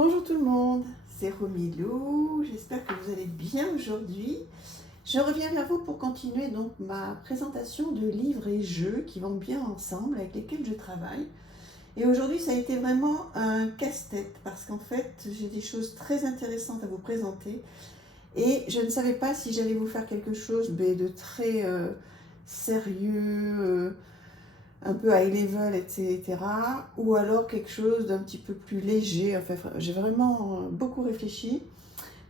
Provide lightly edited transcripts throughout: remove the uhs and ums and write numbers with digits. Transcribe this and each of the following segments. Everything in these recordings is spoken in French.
Bonjour tout le monde, c'est Romilou, j'espère que vous allez bien aujourd'hui. Je reviens vers vous pour continuer donc ma présentation de livres et jeux qui vont bien ensemble, avec lesquels je travaille. Et aujourd'hui ça a été vraiment un casse-tête parce qu'en fait j'ai des choses très intéressantes à vous présenter et je ne savais pas si j'allais vous faire quelque chose de très sérieux, un peu high level, etc. Ou alors quelque chose d'un petit peu plus léger. Enfin, j'ai vraiment beaucoup réfléchi.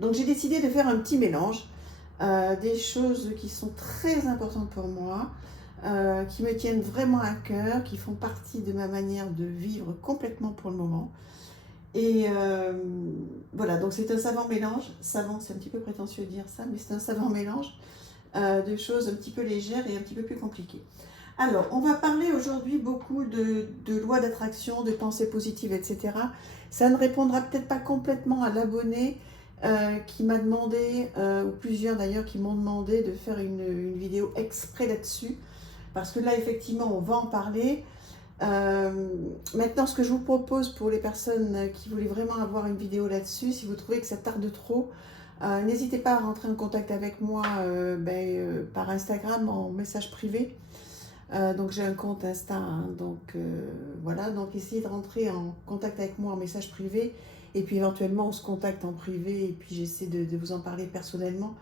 Donc j'ai décidé de faire un petit mélange des choses qui sont très importantes pour moi, qui me tiennent vraiment à cœur, qui font partie de ma manière de vivre complètement pour le moment. Et voilà, donc c'est un savant mélange. Savant, c'est un petit peu prétentieux de dire ça, mais c'est un savant mélange de choses un petit peu légères et un petit peu plus compliquées. Alors, on va parler aujourd'hui beaucoup de loi d'attraction, de pensée positive, etc. Ça ne répondra peut-être pas complètement à l'abonné qui m'a demandé, ou plusieurs d'ailleurs qui m'ont demandé de faire une vidéo exprès là-dessus. Parce que là, effectivement, on va en parler. Maintenant, ce que je vous propose pour les personnes qui voulaient vraiment avoir une vidéo là-dessus, si vous trouvez que ça tarde trop, n'hésitez pas à rentrer en contact avec moi par Instagram en message privé. Donc j'ai un compte Insta, hein, donc voilà, donc essayez de rentrer en contact avec moi en message privé et puis éventuellement on se contacte en privé et puis j'essaie de vous en parler personnellement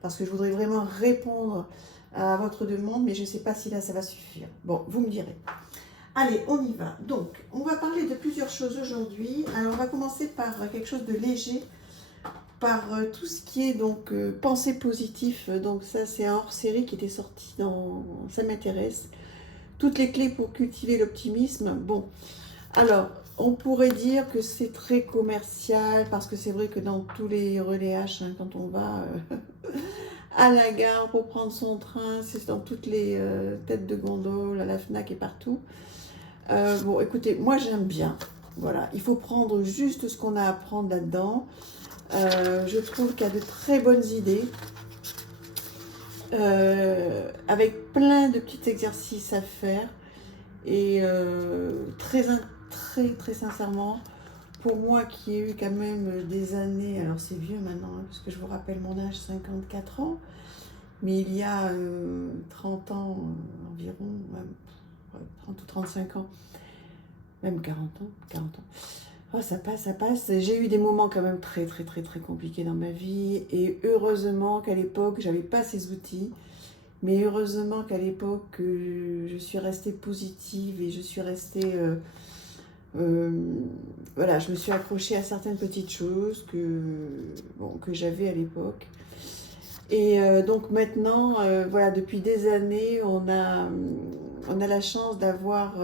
parce que je voudrais vraiment répondre à votre demande mais je ne sais pas si là ça va suffire. Bon, vous me direz. Allez, on y va. Donc, on va parler de plusieurs choses aujourd'hui. Alors on va commencer par quelque chose de léger, par tout ce qui est donc pensée positive. Donc ça c'est un hors-série qui était sorti dans Ça m'intéresse. Toutes les clés pour cultiver l'optimisme. Bon, alors, on pourrait dire que c'est très commercial, parce que c'est vrai que dans tous les relais H, hein, quand on va à la gare pour prendre son train, c'est dans toutes les têtes de gondole, à la FNAC et partout. Bon, écoutez, moi j'aime bien. Voilà, il faut prendre juste ce qu'on a à prendre là-dedans. Je trouve qu'il y a de très bonnes idées. Avec plein de petits exercices à faire et très sincèrement pour moi qui ai eu quand même des années, alors c'est vieux maintenant hein, parce que je vous rappelle mon âge, 54 ans, mais il y a 30 ans environ, même 30 ou 35 ans, même 40 ans. Oh, ça passe. J'ai eu des moments quand même très compliqués dans ma vie et heureusement qu'à l'époque j'avais pas ces outils. Mais heureusement qu'à l'époque, je suis restée positive et je suis restée... voilà, je me suis accrochée à certaines petites choses que j'avais à l'époque. Et donc maintenant, voilà, depuis des années, on a la chance d'avoir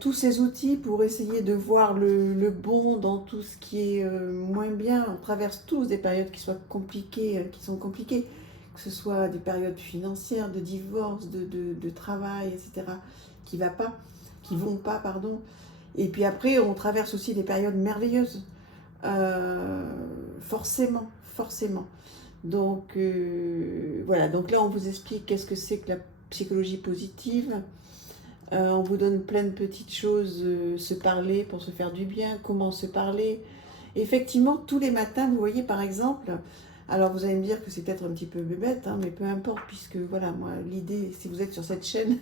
tous ces outils pour essayer de voir le bon dans tout ce qui est moins bien. On traverse tous des périodes qui soient compliquées, qui sont compliquées, que ce soit des périodes financières, de divorce, de travail, etc., qui vont pas, pardon. Et puis après, on traverse aussi des périodes merveilleuses, forcément. Donc voilà, donc là on vous explique qu'est-ce que c'est que la psychologie positive. On vous donne plein de petites choses, se parler pour se faire du bien, comment se parler. Effectivement, tous les matins, vous voyez par exemple, alors vous allez me dire que c'est peut-être un petit peu bébête, hein, mais peu importe, puisque voilà, moi, l'idée, si vous êtes sur cette chaîne,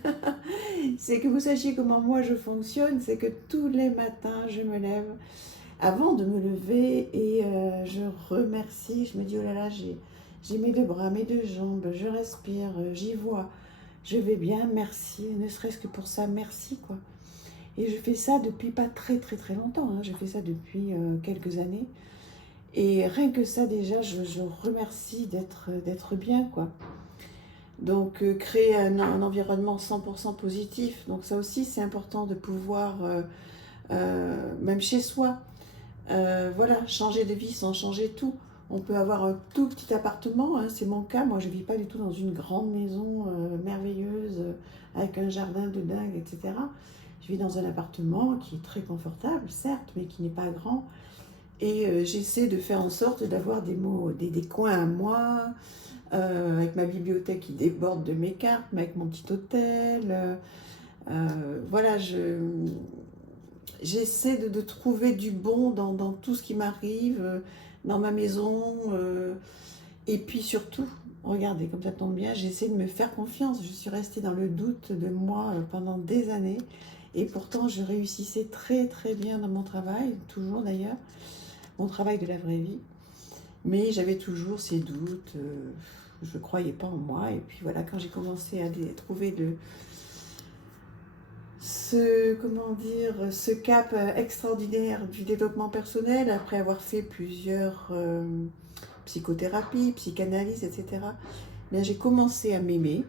c'est que vous sachiez comment moi je fonctionne, c'est que tous les matins, je me lève, avant de me lever, et je remercie, je me dis, oh là là, j'ai mes deux bras, mes deux jambes, je respire, j'y vois. Je vais bien, merci, ne serait-ce que pour ça, merci quoi. Et je fais ça depuis pas très longtemps, hein. Je fais ça depuis quelques années. Et rien que ça déjà, je remercie d'être bien quoi. Donc créer un environnement 100% positif, donc ça aussi c'est important de pouvoir, même chez soi, voilà, changer de vie sans changer tout. On peut avoir un tout petit appartement, hein, c'est mon cas. Moi, je ne vis pas du tout dans une grande maison merveilleuse, avec un jardin de dingue, etc. Je vis dans un appartement qui est très confortable, certes, mais qui n'est pas grand. Et j'essaie de faire en sorte d'avoir des coins à moi, avec ma bibliothèque qui déborde de mes cartes, mais avec mon petit hôtel. Voilà, j'essaie de trouver du bon dans tout ce qui m'arrive, dans ma maison. Et puis surtout, regardez, comme ça tombe bien, j'essaie de me faire confiance. Je suis restée dans le doute de moi pendant des années. Et pourtant, je réussissais très très bien dans mon travail, toujours d'ailleurs, mon travail de la vraie vie. Mais j'avais toujours ces doutes, je ne croyais pas en moi. Et puis voilà, quand j'ai commencé à trouver ce cap extraordinaire du développement personnel, après avoir fait plusieurs psychothérapies, psychanalyse, etc., bien, j'ai commencé à m'aimer.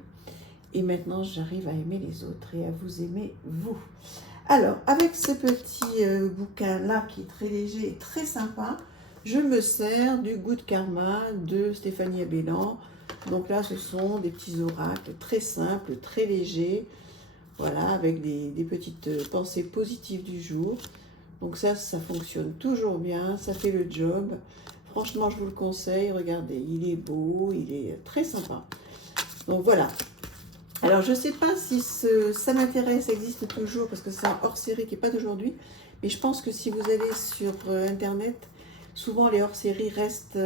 Et maintenant, j'arrive à aimer les autres et à vous aimer, vous. Alors, avec ce petit bouquin-là, qui est très léger et très sympa, je me sers du Good Karma de Stéphanie Abellan. Donc là, ce sont des petits oracles très simples, très légers. Voilà, avec des petites pensées positives du jour. Donc ça fonctionne toujours bien, ça fait le job. Franchement, je vous le conseille. Regardez, il est beau, il est très sympa. Donc voilà. Alors, je ne sais pas si ça m'intéresse, ça existe toujours, parce que c'est un hors-série qui n'est pas d'aujourd'hui. Mais je pense que si vous allez sur Internet, souvent les hors-séries restent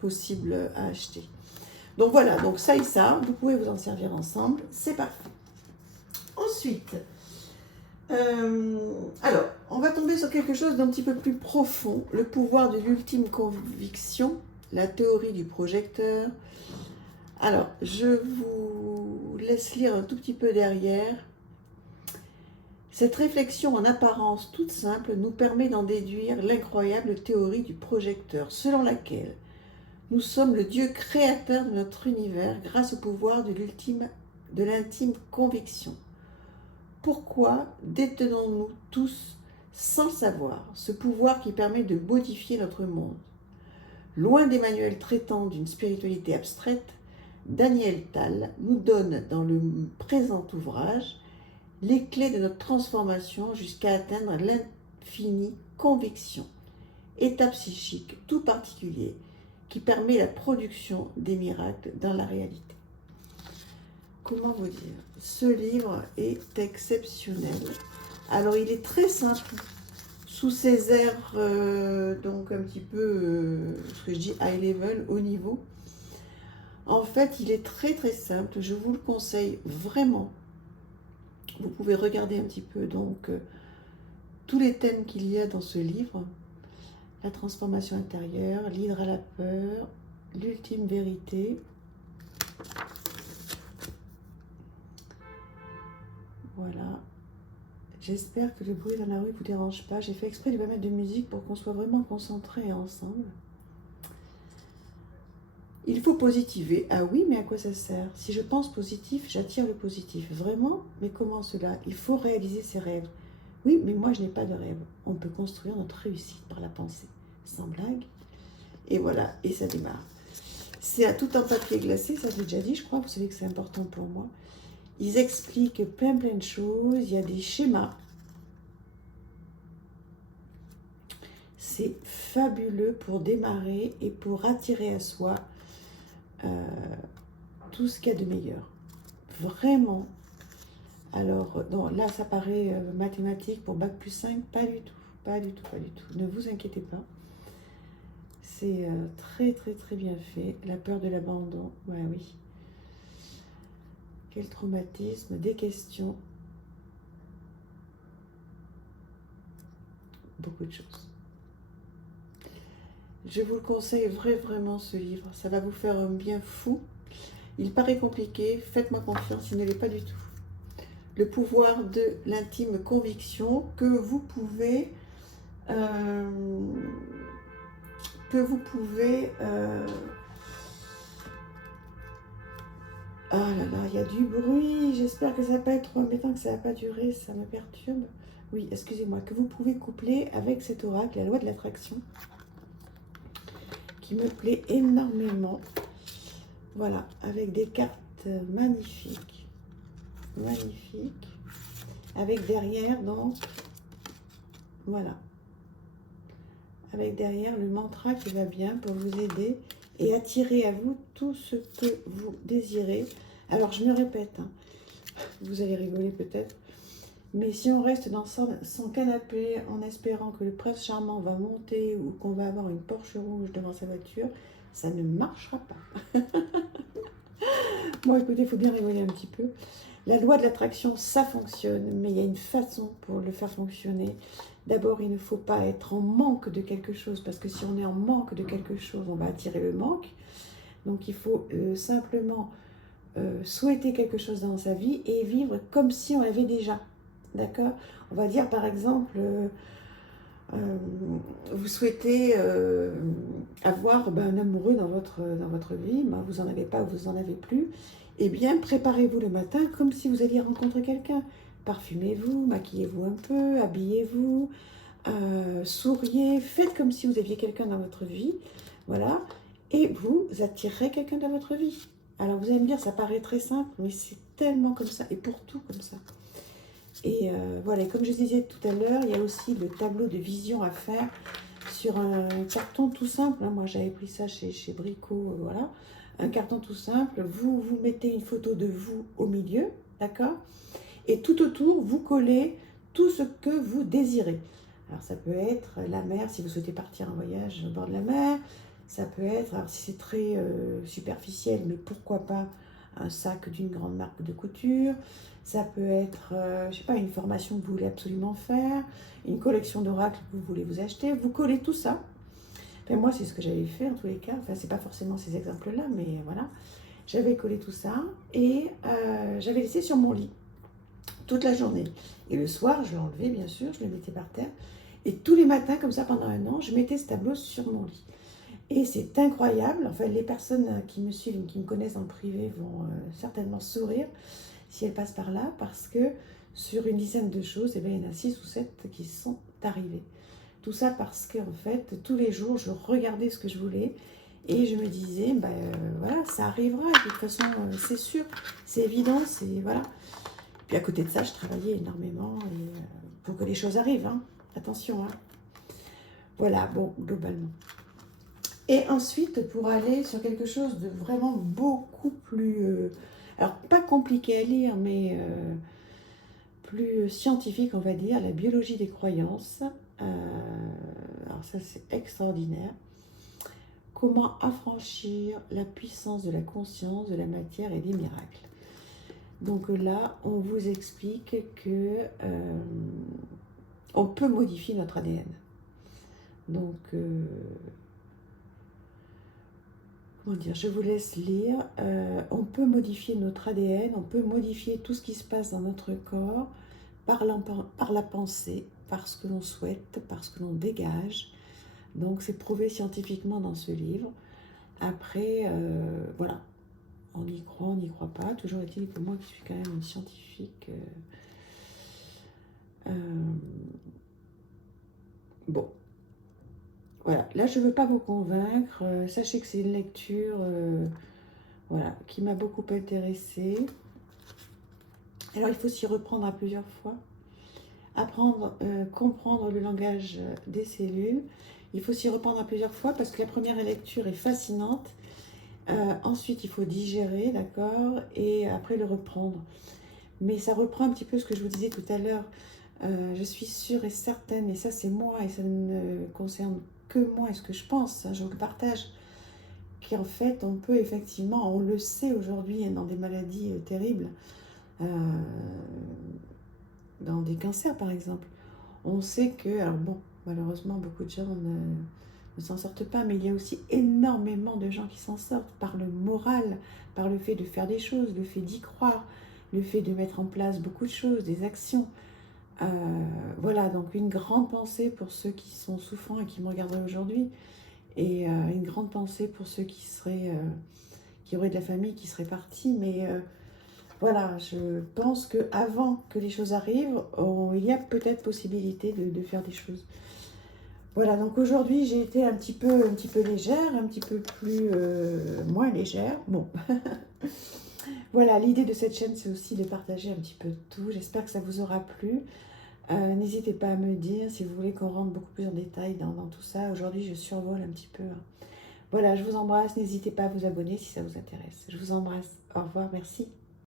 possibles à acheter. Donc voilà, donc ça et ça, vous pouvez vous en servir ensemble, c'est parfait. Ensuite, alors, on va tomber sur quelque chose d'un petit peu plus profond, le pouvoir de l'ultime conviction, la théorie du projecteur. Alors, je vous laisse lire un tout petit peu derrière. Cette réflexion en apparence toute simple nous permet d'en déduire l'incroyable théorie du projecteur, selon laquelle nous sommes le Dieu créateur de notre univers grâce au pouvoir de l'intime conviction. Pourquoi détenons-nous tous, sans le savoir, ce pouvoir qui permet de modifier notre monde? Loin des manuels traitant d'une spiritualité abstraite, Daniel Tal nous donne dans le présent ouvrage les clés de notre transformation jusqu'à atteindre l'infinie conviction, état psychique tout particulier qui permet la production des miracles dans la réalité. Comment vous dire? Ce livre est exceptionnel. Alors, il est très simple, sous ses airs, donc un petit peu, ce que je dis, high level, haut niveau. En fait, il est très très simple, je vous le conseille vraiment. Vous pouvez regarder un petit peu donc tous les thèmes qu'il y a dans ce livre. La transformation intérieure, l'hydre à la peur, l'ultime vérité. Voilà. J'espère que le bruit dans la rue ne vous dérange pas. J'ai fait exprès de ne pas mettre de musique pour qu'on soit vraiment concentrés ensemble. Il faut positiver. Ah oui, mais à quoi ça sert? Si je pense positif, j'attire le positif. Vraiment? Mais comment cela? Il faut réaliser ses rêves. Oui, mais moi je n'ai pas de rêve. On peut construire notre réussite par la pensée. Sans blague. Et voilà, et ça démarre. C'est à tout en papier glacé, ça je l'ai déjà dit, je crois. Vous savez que c'est important pour moi. Ils expliquent plein de choses. Il y a des schémas. C'est fabuleux pour démarrer et pour attirer à soi tout ce qu'il y a de meilleur. Vraiment. Alors, non, là, ça paraît mathématique pour Bac plus 5. Pas du tout. Pas du tout, pas du tout. Ne vous inquiétez pas. C'est très, très, très bien fait. La peur de l'abandon. Ouais, oui. Quel traumatisme. Des questions. Beaucoup de choses. Je vous le conseille vraiment ce livre. Ça va vous faire un bien fou. Il paraît compliqué. Faites-moi confiance, il ne l'est pas du tout. Le pouvoir de l'intime conviction que vous pouvez oh là là, il y a du bruit. J'espère que ça va pas être trop embêtant, que ça va pas durer, ça me perturbe. Oui, excusez-moi, que vous pouvez coupler avec cet oracle, la loi de l'attraction, qui me plaît énormément. Voilà, avec des cartes magnifiques. Magnifiques. Avec derrière, donc, voilà. Avec derrière le mantra qui va bien pour vous aider et attirer à vous tout ce que vous désirez. Alors, je me répète, hein, vous allez rigoler peut-être, Mais si on reste dans son canapé en espérant que le prince charmant va monter ou qu'on va avoir une Porsche rouge devant sa voiture, ça ne marchera pas. Bon, écoutez, il faut bien rigoler un petit peu. La loi de l'attraction, ça fonctionne, mais il y a une façon pour le faire fonctionner. D'abord, il ne faut pas être en manque de quelque chose, parce que si on est en manque de quelque chose, on va attirer le manque. Donc, il faut simplement souhaiter quelque chose dans sa vie et vivre comme si on l'avait déjà. D'accord? On va dire, par exemple, vous souhaitez avoir un amoureux dans votre vie, vous n'en avez pas ou vous n'en avez plus, eh bien, préparez-vous le matin comme si vous alliez rencontrer quelqu'un. Parfumez-vous, maquillez-vous un peu, habillez-vous, souriez, faites comme si vous aviez quelqu'un dans votre vie, voilà, et vous attirerez quelqu'un dans votre vie. Alors, vous allez me dire, ça paraît très simple, mais c'est tellement comme ça, et pour tout comme ça. Et voilà, comme je disais tout à l'heure, il y a aussi le tableau de vision à faire sur un carton tout simple. Moi, j'avais pris ça chez Brico, voilà. Un carton tout simple. Vous mettez une photo de vous au milieu, d'accord? Et tout autour, vous collez tout ce que vous désirez. Alors, ça peut être la mer, si vous souhaitez partir en voyage au bord de la mer. Ça peut être, alors si c'est très superficiel, mais pourquoi pas un sac d'une grande marque de couture. Ça peut être, je sais pas, une formation que vous voulez absolument faire, une collection d'oracles que vous voulez vous acheter. Vous collez tout ça. Enfin, moi, c'est ce que j'avais fait en tous les cas. Enfin, c'est pas forcément ces exemples-là, mais voilà. J'avais collé tout ça et j'avais laissé sur mon lit toute la journée. Et le soir, je l'enlevais, bien sûr, je le mettais par terre. Et tous les matins, comme ça, pendant un an, je mettais ce tableau sur mon lit. Et c'est incroyable. Enfin, les personnes qui me suivent, qui me connaissent en privé vont certainement sourire si elles passent par là, parce que sur une dizaine de choses, eh bien, il y en a 6 ou 7 qui sont arrivées. Tout ça parce que, en fait, tous les jours, je regardais ce que je voulais et je me disais, voilà, ça arrivera. De toute façon, c'est sûr, c'est évident, c'est voilà. Puis à côté de ça, je travaillais énormément et, pour que les choses arrivent. Hein. Attention. Hein. Voilà, bon, globalement. Et ensuite, pour aller sur quelque chose de vraiment beaucoup plus... alors, pas compliqué à lire, mais plus scientifique, on va dire, la biologie des croyances. Alors ça, c'est extraordinaire. Comment affranchir la puissance de la conscience, de la matière et des miracles. Donc là, on vous explique que on peut modifier notre ADN. Donc, comment dire, je vous laisse lire. On peut modifier notre ADN, on peut modifier tout ce qui se passe dans notre corps par la pensée, par ce que l'on souhaite, par ce que l'on dégage. Donc, c'est prouvé scientifiquement dans ce livre. Après, voilà, on y croit, on n'y croit pas. Toujours est-il que moi, qui suis quand même une scientifique, bon, voilà. Là, je ne veux pas vous convaincre. Sachez que c'est une lecture, voilà, qui m'a beaucoup intéressée. Alors, il faut s'y reprendre à plusieurs fois. Apprendre, comprendre le langage des cellules. Il faut s'y reprendre à plusieurs fois parce que la première lecture est fascinante. Ensuite, il faut digérer, d'accord, et après le reprendre. Mais ça reprend un petit peu ce que je vous disais tout à l'heure. Je suis sûre et certaine, et ça c'est moi, et ça ne concerne que moi et ce que je pense, hein, je vous le partage, qu'en fait on peut effectivement, on le sait aujourd'hui, hein, dans des maladies terribles, dans des cancers par exemple, on sait que, alors bon, malheureusement beaucoup de gens ne s'en sortent pas, mais il y a aussi énormément de gens qui s'en sortent par le moral, par le fait de faire des choses, le fait d'y croire, le fait de mettre en place beaucoup de choses, des actions. Voilà, donc une grande pensée pour ceux qui sont souffrants et qui me regarderaient aujourd'hui, et une grande pensée pour ceux qui auraient de la famille qui serait partie, mais voilà, je pense qu'avant que les choses arrivent, il y a peut-être possibilité de faire des choses. Voilà, donc aujourd'hui j'ai été un petit peu légère, un petit peu plus moins légère. Bon, voilà, l'idée de cette chaîne c'est aussi de partager un petit peu tout. J'espère que ça vous aura plu. N'hésitez pas à me dire si vous voulez qu'on rentre beaucoup plus en détail dans tout ça. Aujourd'hui je survole un petit peu. Hein. Voilà, je vous embrasse. N'hésitez pas à vous abonner si ça vous intéresse. Je vous embrasse. Au revoir, merci.